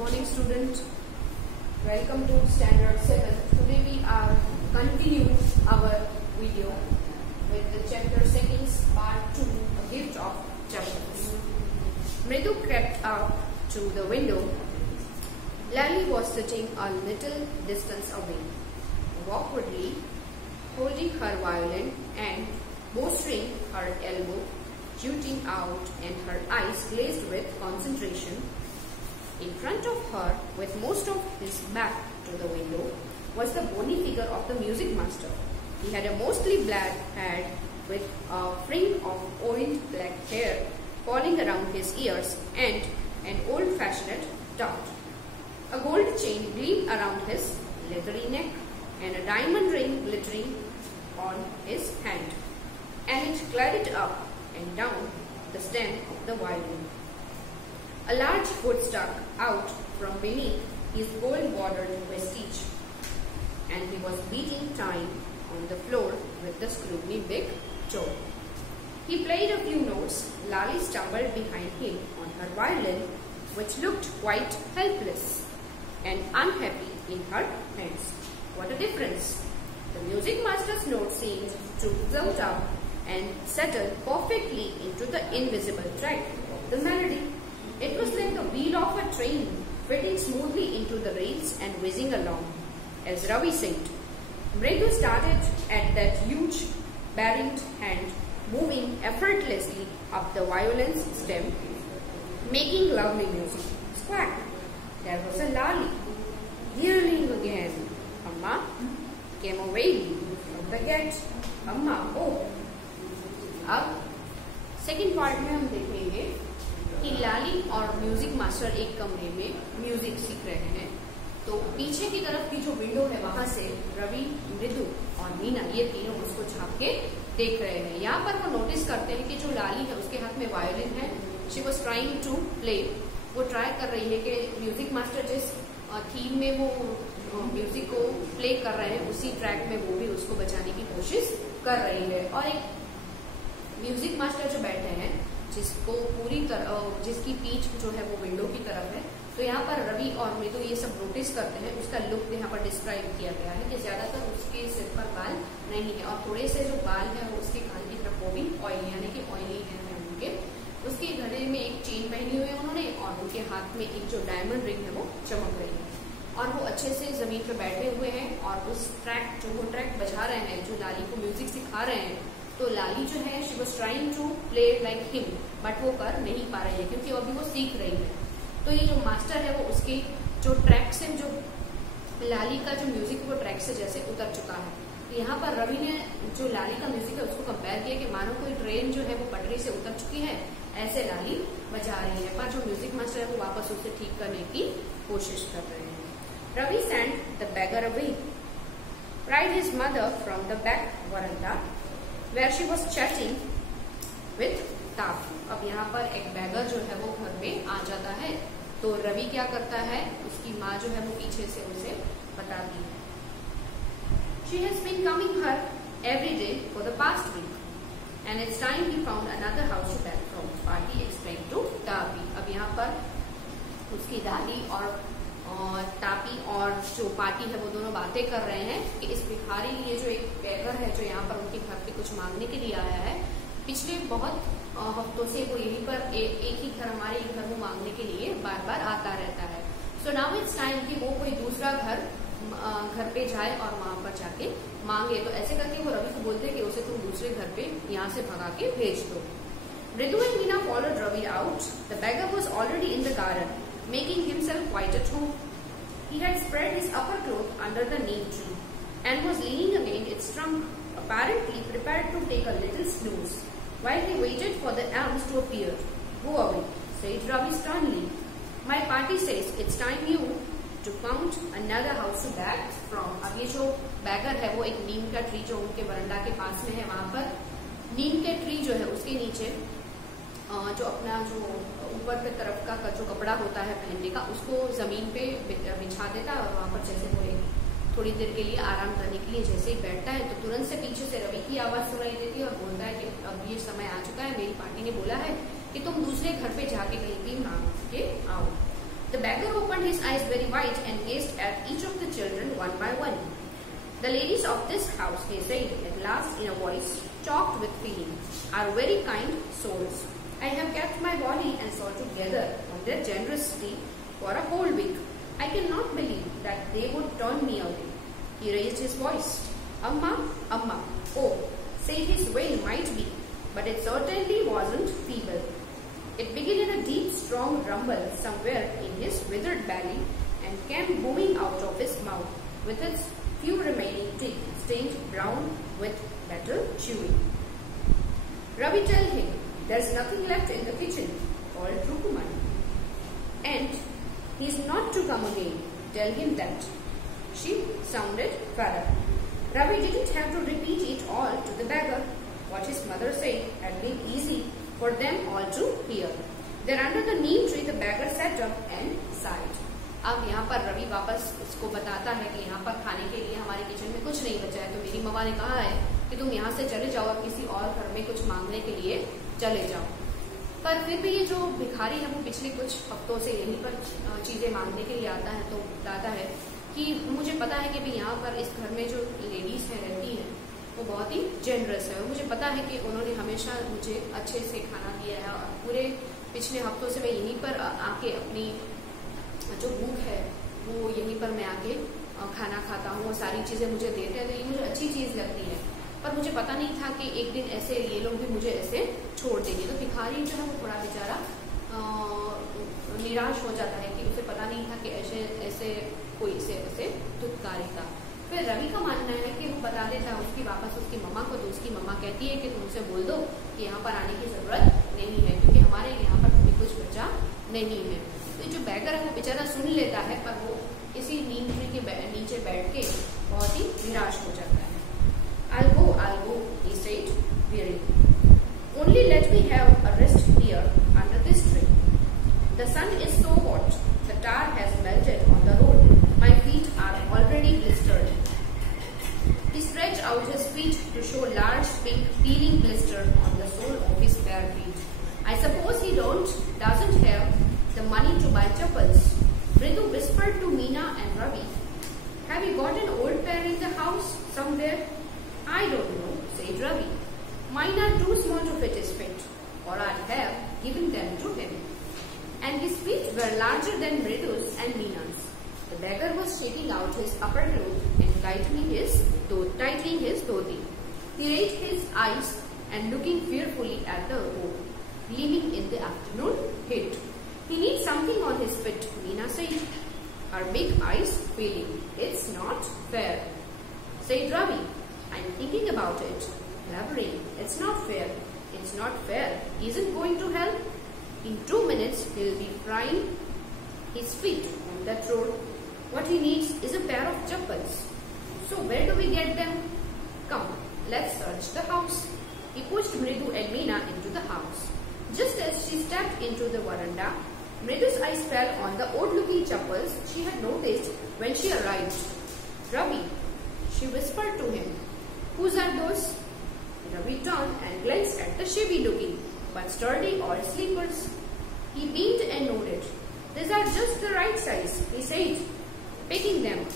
morning, student. Welcome to Standard 7. Today we are continuing our video with the chapter Settings Part 2, A Gift of Justice. Mridu crept up to the window. Lally was sitting a little distance away, awkwardly holding her violin and bowstring her elbow jutting out and her eyes glazed with concentration. In front of her, with most of his back to the window, was the bony figure of the music master. He had a mostly black head with a fringe of oiled black hair falling around his ears and an old-fashioned tuft. A gold chain gleamed around his leathery neck and a diamond ring glittering on his hand, and it glided up and down the stem of the violin. A large hood stuck out from beneath his gold-bordered vestige, and he was beating time on the floor with the scrutiny big toe. He played a few notes. Lally stumbled behind him on her violin, which looked quite helpless and unhappy in her hands. What a difference! The music master's note seemed to float up and settle perfectly into the invisible track of the melody. It was like the wheel of a train fitting smoothly into the rails and whizzing along. As Ravi sang, Mridu started at that huge barringed hand, moving effortlessly up the violin's stem, making lovely music. Squack! There was a Lally, yelling again. Amma came away from the gate. Amma, oh! अब second part में हम देखेंगे कि लाली और music master एक कमरे में music सीख रहे हैं। तो पीछे की तरफ की जो विंडो है वहां से रवि, मृदु और मीना ये तीनों उसको झांक के देख रहे हैं। यहाँ पर वो नोटिस करते हैं कि जो लाली है उसके हाथ में वायलिन है। She was trying to play, वो ट्राई कर रही है कि म्यूजिक मास्टर जिस थीम में वो म्यूजिक को प्ले कर रहे हैं उसी ट्रैक में वो भी उसको बजाने की कोशिश कर रही है। और एक म्यूजिक मास्टर जो बैठे हैं जिसको पूरी तरह जिसकी पीठ जो है वो विंडो की तरफ है, तो यहाँ पर रवि और मृदु ये सब नोटिस करते हैं। उसका लुक यहाँ पर डिस्क्राइब किया गया है कि ज्यादातर उसके सिर पर बाल नहीं है और थोड़े से जो बाल है वो उसके कान की तरफ वो भी ऑयली यानी कि ऑयली है उनके। उसके गले में एक चेन पहनी हुई है उन्होंने और उनके हाथ में एक जो डायमंड रिंग है वो चमक रही है और वो अच्छे से जमीन पर बैठे हुए हैं और उस ट्रैक जो वो ट्रैक बजा रहे हैं जो लाली को म्यूजिक सिखा रहे हैं। तो लाली जो है she was trying to play like him, but वो कर नहीं पा रही है क्योंकि अभी वो सीख रही है। तो ये जो मास्टर है वो उसके जो ट्रैक से जो लाली का जो म्यूजिक वो ट्रैक से जैसे उतर चुका है। तो यहाँ पर रवि ने जो लाली का म्यूजिक है उसको कंपेयर किया कि मानो कोई ट्रेन जो है वो पटरी से उतर चुकी है, ऐसे लाली बजा रही है। पर जो म्यूजिक मास्टर है वो वापस उसे ठीक करने की कोशिश कर रहे हैं। Ravi sent the beggar away, cried his mother from the back veranda, where she was chatting with Taffy. अब यहाँ पर एक बैगर जो है वो घर में आ जाता है। तो रवि क्या करता है, उसकी माँ जो है वो पीछे से उसे बताती है। She has been coming here every day for the past week, and it's time he found another house to beg from. Party explained to Taffy. अब यहाँ पर उसकी दादी और तापी और जो पार्टी है वो दोनों बातें कर रहे हैं कि इस भिखारी ये जो एक बैगर है जो यहाँ पर उनके घर पे कुछ मांगने के लिए आया है, पिछले बहुत हफ्तों से वो यहीं पर एक ही घर हमारे घर वो मांगने के लिए बार बार आता रहता है। सो नाउ इट्स टाइम कि वो कोई दूसरा घर पे जाए और वहां पर जाके मांगे। तो ऐसे करके वो रवि को बोलते हैं कि उसे तुम दूसरे घर पे यहाँ से भगा के भेज दो। Mridu and Meena followed Ravi out. The beggar was already in the garden, making himself quite at home. He had spread his upper cloth under the neem tree and was leaning against its trunk, apparently prepared to take a little snooze, while he waited for the elms to appear. Go away, said Ravi sternly. My party says it's time you to count another house to beg from. अब ये जो bagger है वो एक नीम का tree जो उनके बरंडा के पास में है, वहां पर नीम के ट्री जो है उसके नीचे जो अपना जो ऊपर के तरफ का जो कपड़ा होता है पहनने का उसको जमीन पे बिछा देता है और वहां पर जैसे वो थोड़ी देर के लिए आराम करने के लिए जैसे ही बैठता है तो तुरंत से पीछे से रवि की आवाज सुनाई देती है और बोलता है कि अब ये समय आ चुका है, मेरी पार्टी ने बोला है कि तुम दूसरे घर पे जाके कहीं भी मांग के आओ। The beggar opened his eyes very wide and gazed at each of the children one by one. The ladies of this house, he said at last in a voice choked with feeling, are very kind souls. I have kept my body and soul together on their generosity for a whole week. I cannot believe that they would turn me away. He raised his voice. Amma, Amma. Oh, said his wail might be, but it certainly wasn't feeble. It began in a deep, strong rumble somewhere in his withered belly and came booming out of his mouth with its few remaining teeth stained brown with metal chewing. Ravi, tell him there's nothing left in the kitchen, called Rukuman. And he's not to come again. Tell him that. She sounded fed up. Ravi didn't have to repeat it all to the beggar. What his mother said had been easy for them all to hear. There under the neem tree the beggar sat up and sighed. अब यहाँ पर रवि वापस उसको बताता है कि यहाँ पर खाने के लिए हमारे किचन में कुछ नहीं बचा है, तो मेरी मम्मा ने कहा है कि तुम यहाँ से चले जाओ और किसी और घर में कुछ मांगने के लिए चले जाओ। पर फिर भी ये जो भिखारी है वो पिछले कुछ हफ्तों से यहीं पर चीजें मांगने के लिए आता है, तो बताता है कि मुझे पता है कि भी यहाँ पर इस घर में जो लेडीज है रहती हैं वो बहुत ही जेनरस है, और मुझे पता है कि उन्होंने हमेशा मुझे अच्छे से खाना दिया है, और पूरे पिछले हफ्तों से मैं यहीं पर आके अपनी जो भूख है वो यहीं पर मैं आके खाना खाता हूँ, सारी चीजें मुझे देते हैं, तो ये मुझे अच्छी चीज लगती है। पर मुझे पता नहीं था कि एक दिन ऐसे ये लोग भी मुझे ऐसे छोड़ देंगे। तो भिखारी जो है वो थोड़ा बेचारा निराश हो जाता है कि उसे पता नहीं था कि ऐसे कोई इसे ऐसे दुत्कारेगा। फिर रवि का मानना है कि वो बता देता है उसकी वापस उसकी मम्मा को, तो उसकी मम्मा कहती है कि तुम उसे बोल दो कि यहाँ पर आने की जरूरत नहीं है, क्योंकि हमारे यहाँ पर कभी कुछ बचा नहीं है। तो जो बैगर है वो बेचारा सुन लेता है, पर वो इसी नीम ट्री के नीचे बैठ के बहुत ही निराश हो जाता है। I'll go, he said wearily. Only let me have a rest here under this tree. The sun is so hot, the tar has melted on the road. My feet are already blistered. He stretched out his feet to show large pink peeling blister on the sole of his bare feet. I suppose he doesn't have the money to buy chappals. Mridu whispered to Meena and Ravi. Have you got an old pair in the house somewhere? I don't know, said Ravi. Mine are too small to fit his feet, or I'd have given them to him. And his feet were larger than Mridu's and Meena's. The beggar was shaking out his upper cloth and tightening his dhoti. He raised his eyes and looking fearfully at the road, gleaming in the afternoon heat. He needs something on his feet, Meena said, her big eyes filling. It's not fair, said Ravi. I'm thinking about it. Blubbering. It's not fair. It's not fair. Isn't going to help? In 2 minutes, he'll be frying his feet on that road. What he needs is a pair of chappals. So where do we get them? Come, let's search the house. He pushed Mridu and Meena into the house. Just as she stepped into the veranda, Mridu's eyes fell on the odd-looking chappals she had noticed when she arrived. Ravi, she whispered to him. Whose are those? Ravi turned and glanced at the shabby-looking but sturdy old sleepers. He beamed and nodded. These are just the right size, he said, picking them.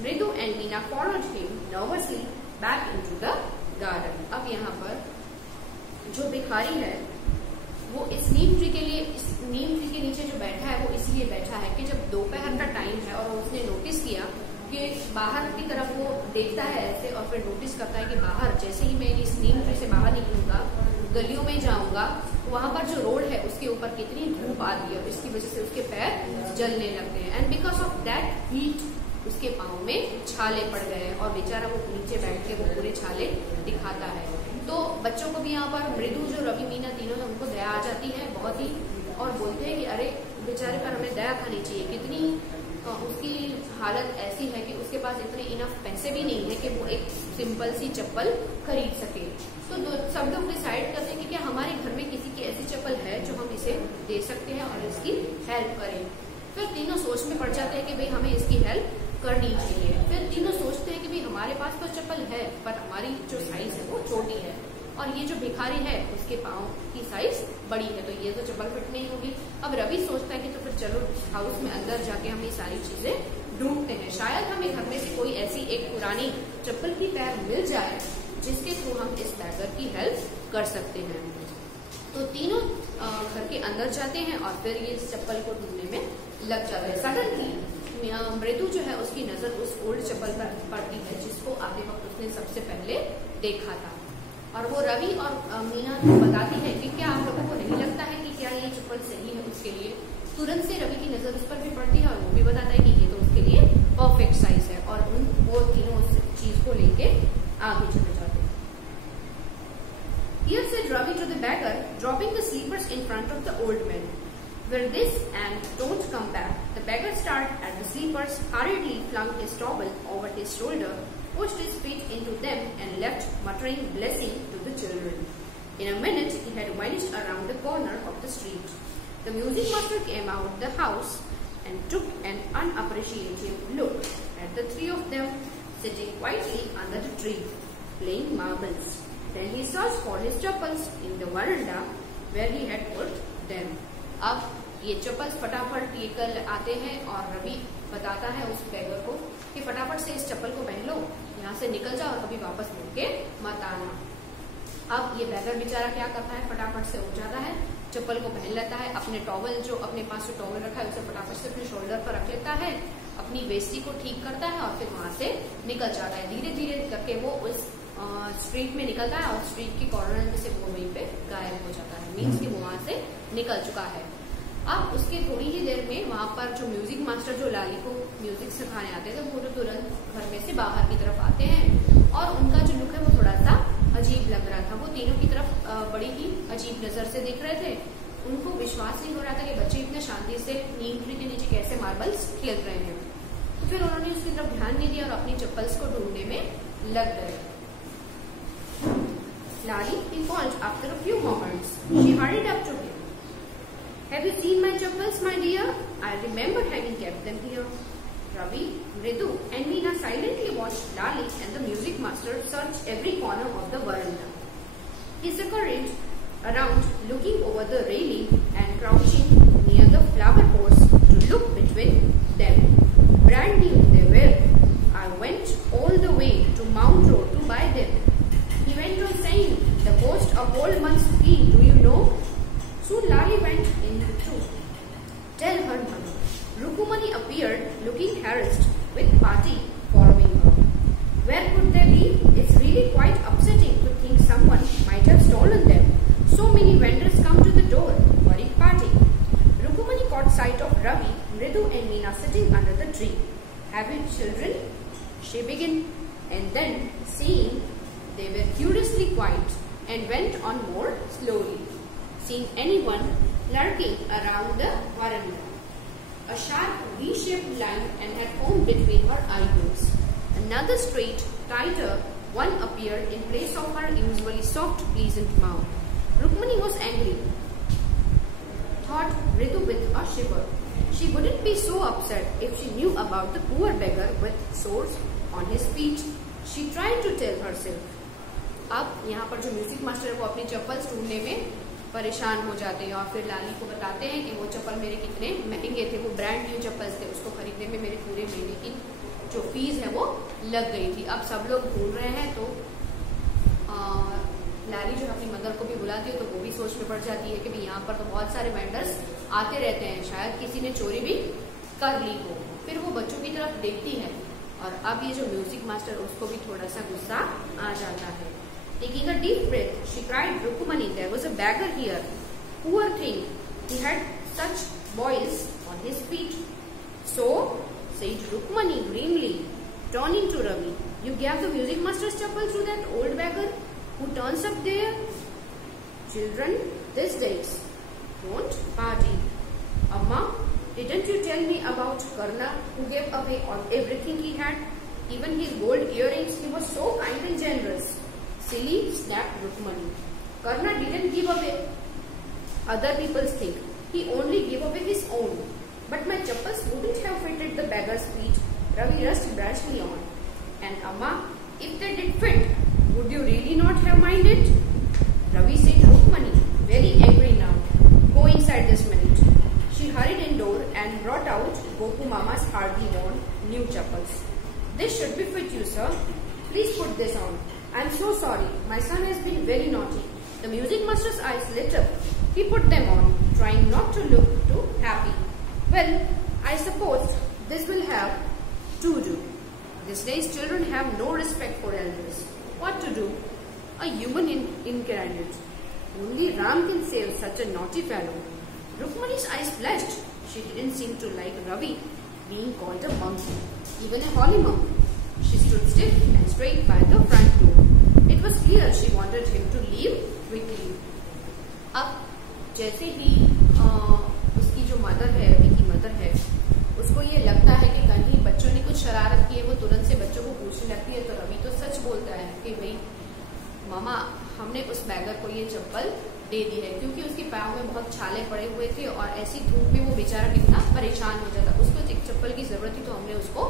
Mridu and Meena followed him nervously back into the garden. अब यहाँ पर जो भिखारी है वो इस नीम tree के नीचे जो बैठा है वो इसलिए बैठा है कि जब दोपहर का टाइम है और उसने नोटिस किया कि बाहर की तरफ वो देखता है ऐसे, और फिर नोटिस करता है कि बाहर जैसे ही मैं इस नीम ट्री से बाहर निकलूंगा, गलियों में जाऊंगा, वहां पर जो रोड है उसके ऊपर कितनी धूप आ रही है और इसकी वजह से उसके पैर जलने लगते हैं। And because of that heat उसके पाँव में छाले पड़ गए और बेचारा वो नीचे बैठ के वो पूरे छाले दिखाता है। तो बच्चों को भी यहाँ पर मृदु जो रवि मीना तीनों है उनको दया आ जाती है बहुत ही, और बोलते हैं कि अरे बेचारे पर हमें दया खानी चाहिए, कितनी उसकी हालत ऐसी है कि उसके पास इतने इनफ पैसे भी नहीं है कि वो एक सिंपल सी चप्पल खरीद सके। तो सब लोग डिसाइड करते हैं कि क्या हमारे घर में किसी की ऐसी चप्पल है जो हम इसे दे सकते हैं और इसकी हेल्प करें। फिर तीनों सोच में पड़ जाते हैं कि भाई हमें इसकी हेल्प करनी चाहिए। फिर तीनों सोचते हैं कि भाई हमारे पास तो चप्पल है पर हमारी जो साइज है वो छोटी है, और ये जो भिखारी है उसके पाँव की साइज बड़ी है, तो ये तो चप्पल फिट नहीं होगी। अब रवि सोचता है कि तो फिर चलो हाउस में अंदर जाके हम ये सारी चीजें ढूंढते हैं, शायद हमें घर में से कोई ऐसी एक पुरानी चप्पल की पैर मिल जाए जिसके थ्रू हम इस बैगर की हेल्प कर सकते हैं। तो तीनों घर के अंदर जाते हैं और फिर ये इस चप्पल को ढूंढने में लग जाते हैं। सडनली मृदु जो है उसकी नजर उस ओल्ड चप्पल पर पड़ती है जिसको आधे वक्त उसने सबसे पहले देखा था, और वो रवि और मीना को बताती है कि क्या आप लोगों को नहीं लगता है कि क्या ये चप्पल सही है उसके लिए। तुरंत से रवि की नजर उस पर भी पड़ती है और वो भी बताता है कि ये तो उसके लिए परफेक्ट साइज है, और वो तीनों उस चीज को लेके आगे चले जाते हैं। Here said Ravi to the beggar, dropping the sleepers in front of the old man. Wear this and don't come back. The beggar stared at the sleepers, hurriedly flung his towel over his shoulder, pushed his feet into them and left, muttering blessing to the children. In a minute, he had vanished around the corner of the street. The music master came out the house and took an unappreciative look at the three of them sitting quietly under the tree, playing marbles. Then he searched for his chappals in the veranda where he had put them. अब ये चप्पल्स फटाफट लेकर आते हैं और रवि बताता है उस बैगर को कि फटाफट से इस चप्पल को पहन लो, यहाँ से निकल जाओ और कभी वापस मुड़ के मत आना। अब ये बैगर बेचारा क्या करता है, फटाफट से उठ जाता है, चप्पल को पहन लेता है, अपने टॉवल जो अपने पास जो टॉवल रखा है उसे फटाफट से अपने शोल्डर पर रख लेता है, अपनी वेस्टी को ठीक करता है और फिर वहां से निकल जाता है। धीरे धीरे करके वो उस स्ट्रीट में निकलता है और स्ट्रीट के कॉर्नर में से वो वहीं पे गायब हो जाता है, मीन्स कि वो वहां से निकल चुका है। अब उसके थोड़ी ही देर में वहां पर जो म्यूजिक मास्टर जो लाली को म्यूजिक सिखाने आते थे वो तो तुरंत घर में से बाहर की तरफ आते हैं और उनका जो लुक है वो थोड़ा सा अजीब लग रहा था। वो तीनों की तरफ बड़ी ही अजीब नजर से देख रहे थे। उनको विश्वास नहीं हो रहा था कि बच्चे इतने शांति से नीम ट्री के नीचे कैसे मार्बल्स खेल रहे हैं। तो फिर उन्होंने उसकी तरफ ध्यान नहीं दिया और अपनी चप्पल्स को ढूंढने में लग गए। Lali, he called after a few moments. She hurried up to him. Have you seen my chappals, my dear? I remember having kept them here. Ravi, Mridu and Meena silently watched Lali and the music master search every corner of the veranda. He scurried around, looking over the railing and crouching near the flower pots to look between them. Brand new they were. I went all the way to Mount Road to buy them. He went on saying, the cost of whole month's fee, do you know? Soon Lali went in to tell her mother. Rukumani appeared looking harassed with Pati following her. Where could they be? It's really quite upsetting to think someone might have stolen them. So many vendors come to the door, worried Pati. Rukumani caught sight of Ravi, Mridu and Meena sitting under the tree. Have you children? She began, and then, seeing they were curiously quiet and went on more slowly, seeing anyone lurking around the veranda. A sharp V-shaped line and had formed between her eyebrows. Another straight, tighter one appeared in place of her usually soft, pleasant mouth. Rukmani was angry, thought Ritu with a shiver. She wouldn't be so upset if she knew about the poor beggar with sores on his feet. She tried to tell herself. अब यहाँ पर जो music master है वो अपनी चप्पल्स ढूंढने में परेशान हो जाते हैं और फिर लाली को बताते हैं कि वो चप्पल मेरे कितने महंगे थे, वो ब्रांड न्यू चप्पल्स थे, उसको खरीदने में मेरे पूरे महीने की जो फीस है वो लग गई थी। अब सब लोग ढूंढ रहे हैं तो लाली जो अपनी मदर को भी बुलाती है तो वो भी सोच में पड़ जाती है कि भाई यहाँ पर तो बहुत सारे वेंडर्स आते रहते हैं, शायद किसी ने चोरी भी कर ली हो। फिर वो बच्चों की तरफ देखती है और अब ये जो म्यूजिक मास्टर उसको भी थोड़ा सा गुस्सा आ जाता है। Taking a deep breath, she cried, Rukumani, there was a beggar here. Poor thing, he had such boils on his feet. So, said Rukumani grimly, turning to Ravi, you gave the music master's chappal to that old beggar who turns up there? Children, these days, don't party. Amma, didn't you tell me about Karna who gave away everything he had? Even his gold earrings, he was so kind and generous. Silly, snapped Rukmani. Karna didn't give away other people's things. He only gave away his own. But my chappals wouldn't have fitted the beggar's feet. Ravi rushed brashly on. And Amma, if they did fit, would you really not have minded? Ravi said, Rukmani, very angry now. Go inside this minute. She hurried indoor and brought out Gopu Mama's hardly worn new chappals. This should be fit you, sir. Please put this on. I am so sorry. My son has been very naughty. The music master's eyes lit up. He put them on, trying not to look too happy. Well, I suppose this will have to do. These days children have no respect for elders. What to do? A human incarnate. Only Ram can save such a naughty fellow. Rukmani's eyes flashed. She didn't seem to like Ravi being called a monkey, even a holy monk. She stood stiff and straight by the front door. It was clear she wanted him to leave quickly. अब जैसे ही उसकी जो mother है, रवि की mother है, उसको ये लगता है कि कहीं बच्चों ने कुछ शरारत की है, वो तुरंत से बच्चों को पूछने लगती है। तो रवि तो सच बोलता है कि भाई मामा, हमने उस बैगर को ये चप्पल दे दी है, क्योंकि उसके पाँव में बहुत छाले पड़े हुए थे और ऐसी धूप में वो बेचारा कितना परेशान हो जाता। उसको एक चप्पल की जरूरत थी तो हमने उसको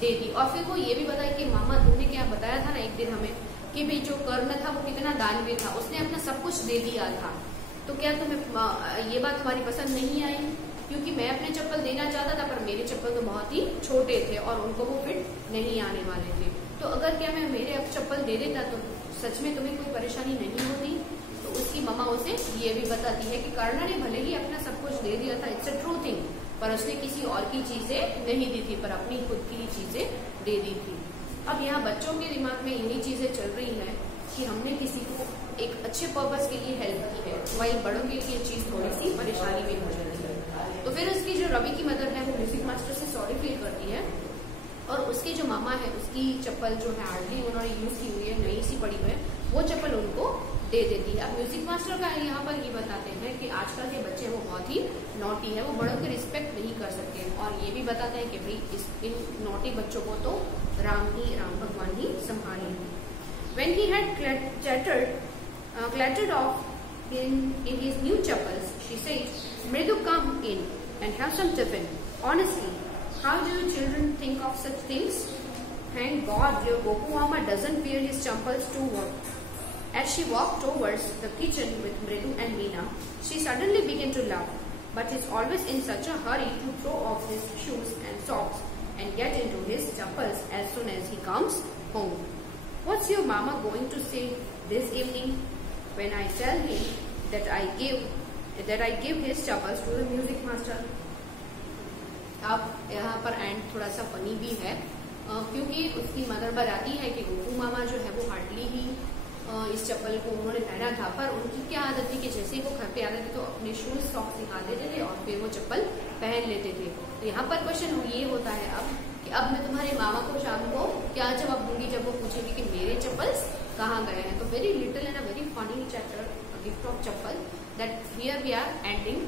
दे दी। और फिर वो ये भी बताया कि मामा, तुमने क्या बताया था ना एक दिन हमें कि भाई जो कर्ण था वो कितना दानवीर था, उसने अपना सब कुछ दे दिया था। तो क्या तुम्हें ये बात तुम्हारी पसंद नहीं आई? क्योंकि मैं अपने चप्पल देना चाहता था पर मेरे चप्पल तो बहुत ही छोटे थे और उनको वो फिट नहीं आने वाले थे। तो अगर क्या मैं मेरे अब चप्पल दे देता तो सच में तुम्हें कोई परेशानी नहीं होती? तो उसकी मम्मा उसे ये भी बताती है कि कर्ण ने भले ही अपना सब कुछ दे दिया था, इट्स अ ट्रू थिंग, पर उसने किसी और की चीजें नहीं दी थी, पर अपनी खुद की चीजें दे दी थी। अब यहाँ बच्चों के दिमाग में इन्हीं चीजें चल रही है कि हमने किसी को एक अच्छे पर्पस के लिए हेल्प की है, वही बड़ों के लिए चीज थोड़ी सी परेशानी में हो जाती है। तो फिर उसकी जो रवि की मदर है वो म्यूजिक मास्टर से सॉरी फील करती है और उसके जो मामा है उसकी चप्पल जो है हार्डली उन्होंने यूज की हुई है, नई सी पड़ी हुई है, वो चप्पल उनको दे देती है। अब म्यूजिक मास्टर का यहाँ पर ये बताते हैं कि आजकल के बच्चे वो बहुत ही नॉटी है, वो बड़ों की रिस्पेक्ट नहीं कर सकते और ये भी बताते हैं कि भाई इन नॉटी बच्चों को तो राम भगवान ही संभालेंगे। When he had clattered off in his new chappals, she said, Mridu, come in and have some tiffin. Honestly, how do you children think of such things? Thank God your Gopu Mama doesn't wear his chappals too well. As she walked towards the kitchen with Mridu and Meena, she suddenly began to laugh. But he's always in such a hurry to throw off his shoes and socks and get into his chappals as soon as he comes home. What's your mama going to say this evening when I tell him that I give his chappals to the music master? अब यहाँ पर and थोड़ा सा funny भी है क्योंकि उसकी mother बताती है कि गोपू मामा जो है वो हार्डली ही इस चप्पल को उन्होंने पहना था, पर उनकी क्या आदत थी कि जैसे ही वो घर पे आते थे तो अपने शूज सॉक्स निकाल देते थे और फिर वो चप्पल पहन लेते थे। तो यहाँ पर क्वेश्चन ये होता है अब कि अब मैं तुम्हारे मामा को शाम को क्या जवाब दूंगी जब वो पूछेगी कि मेरे चप्पल्स कहाँ गए हैं। तो very little and a very funny chapter gift of chappal that here we are ending